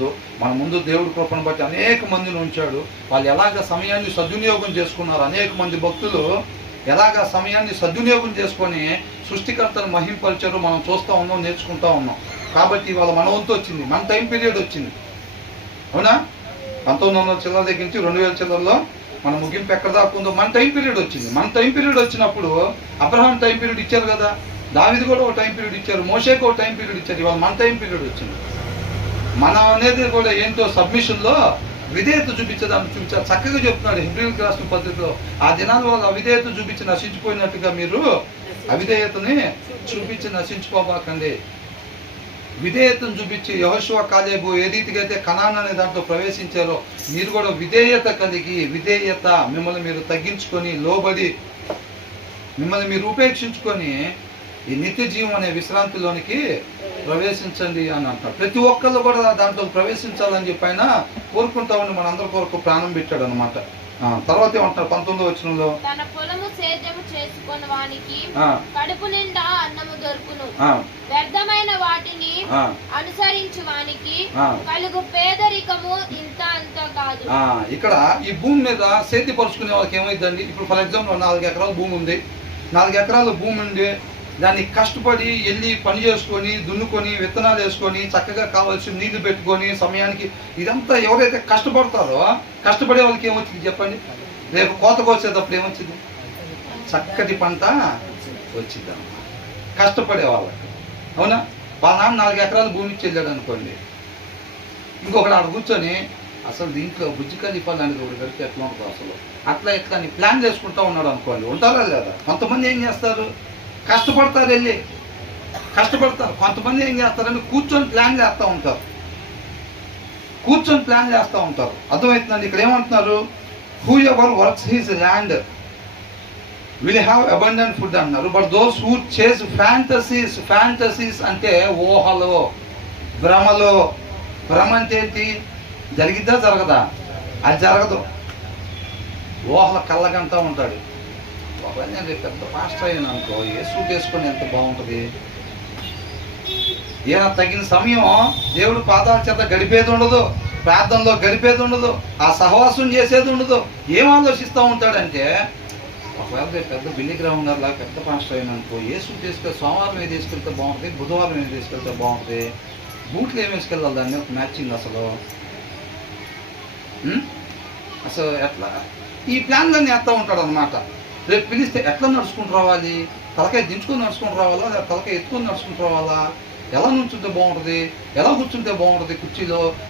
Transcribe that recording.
ఉండదు. మన ముందు దేవుడి కృపను బట్టి అనేక మందిని ఉంచాడు. వాళ్ళు ఎలాగ సమయాన్ని సద్వినియోగం చేసుకున్నారు, అనేక మంది భక్తులు ఎలాగ సమయాన్ని సద్వినియోగం చేసుకొని సృష్టికర్తను మహింపరిచారో మనం చూస్తూ ఉన్నాం, నేర్చుకుంటూ ఉన్నాం. కాబట్టి ఇవాళ మన వంతు వచ్చింది, మన టైం పీరియడ్ వచ్చింది. అవునా? 1900 చిల్లర దగ్గర నుంచి 2000 చిల్లరలో మన ముగింపు ఎక్కడ దాకా ఉందో మన టైం పీరియడ్ వచ్చింది. మన టైం పీరియడ్ వచ్చినప్పుడు అబ్రహాం టైం పీరియడ్ ఇచ్చారు కదా, దావీదు కూడా ఒక టైం పీరియడ్ ఇచ్చారు, మోషేకి ఒక టైం పీరియడ్ ఇచ్చారు. ఇవాళ మన టైం పీరియడ్ వచ్చింది. మనం అనేది కూడా ఏంటో సబ్మిషన్లో విధేయత చూపించారు. చక్కగా చెప్తున్నాడు హెబ్రీయులకు రాసిన పత్రికలో, ఆ దినాల వాళ్ళు అవిధేయత చూపించి నశించిపోయినట్టుగా మీరు అవిధేయతని చూపించి నశించుకోబాకండి. విధేయతను చూపించి యెహోషువ కాలేబు ఏ రీతిగా అయితే కనాన్ అనే దాంట్లో ప్రవేశించారో మీరు కూడా విధేయత కలిగి, విధేయత మిమ్మల్ని మీరు తగ్గించుకొని, లోబడి మిమ్మల్ని మీరు ఉపేక్షించుకొని ఈ నిత్య జీవం అనే విశ్రాంతిలోనికి ప్రవేశించండి అని అంటారు. ప్రతి ఒక్కళ్ళు కూడా దాంట్లో ప్రవేశించాలని చెప్పి ఆయన కోరుకుంటామని మనందరి కొరకు ప్రాణం పెట్టాడు అనమాట. తర్వాత ఏమంటారు 19వ వచనంలో, తన పొలము సేద్యము చేసుకున్న వానికి కడుపు నిండా అన్నము దొరుకును, వ్యర్థమైన వాటిని అనుసరించు వానికి కలుగు పేదరికము ఇంత అంత కాదు. ఇక్కడ ఈ భూమి మీద సేద్యపరుచుకునే వాళ్ళకి ఏమైందండి, ఇప్పుడు ఫర్ ఎగ్జాంపుల్ 4 ఎకరాల భూమి ఉంది. 4 ఎకరాల భూమి ఉండి దాన్ని కష్టపడి వెళ్ళి పని చేసుకొని, దున్నుకొని, విత్తనాలు వేసుకొని, చక్కగా కావాల్సిన నీళ్లు పెట్టుకొని సమయానికి ఇదంతా ఎవరైతే కష్టపడతారో, కష్టపడే వాళ్ళకి ఏమొచ్చింది చెప్పండి? రేపు కోత కోసేటప్పుడు ఏమొచ్చింది? చక్కటి పంట వచ్చింది అన్నమాట కష్టపడే వాళ్ళకి. అవునా? వాళ్ళ నాన్న 4 ఎకరాల భూమి ఇచ్చి వెళ్ళాడు అనుకోండి, ఇంకొకటి ఆడ కూర్చొని అసలు దీంట్లో బుజ్జి ఖలీఫా అనేది ఒకటి కడితే ఎట్లా ఉంటుంది అసలు, అట్లా ఇట్లా అని ప్లాన్ చేసుకుంటూ ఉన్నాడు అనుకోండి. ఉంటారా లేదా? కొంతమంది ఏం చేస్తారు, కష్టపడతారు, వెళ్ళి కష్టపడతారు. కొంతమంది ఏం చేస్తారంటే కూర్చొని ప్లాన్ చేస్తూ ఉంటారు, అర్థమవుతుందండి? ఇక్కడ ఏమంటున్నారు, who ever works his land will have abundant food అన్నారు. బట్ దోస్ హూ చేస్ ఫ్యాంటసీస్ అంటే ఊహలో, భ్రమలో. భ్రమ అంటే ఏంటి? జరిగిద్దా జరగదా? అది జరగదు. ఊహల కళ్ళగంటా ఉంటాడు. ఒకవేళ నేను పెద్ద పాస్టర్ అయ్యాను అనుకో, ఏ సూట్ వేసుకొని ఎంత బాగుంటుంది, ఈయన తగిన సమయం దేవుడు పాదాల చేత గడిపేది ఉండదు, ప్రార్థనలో గడిపేది ఉండదు, ఆ సహవాసం చేసేది ఉండదు. ఏం ఆలోచిస్తూ ఉంటాడంటే, ఒకవేళ పెద్ద బిల్లిగ్రామం గారిలా పెద్ద పాస్టర్ అయినా అనుకో, ఏ సూట్ వేసుకెళ్తే సోమవారం ఏది వేసుకెళ్తే బాగుంటుంది, బుధవారం ఏది వేసుకెళ్తే బాగుంటుంది, బూట్లు ఏమి వేసుకెళ్ళాలి దాన్ని ఒక మ్యాచింగ్ అసలు ఎట్లా ఈ ప్లాన్లన్నీ వేస్తూ ఉంటాడు అనమాట. రేపు పిలిస్తే ఎట్లా నడుచుకుంటూ రావాలి, తలకాయ దించుకొని నడుచుకుంటూ రావాలా, లేదా తలకాయ ఎత్తుకొని నడుచుకుంటూ రావాలా, ఎలా నుంచుంటే బాగుంటుంది, ఎలా కూర్చుంటే బాగుంటుంది కుర్చీలో,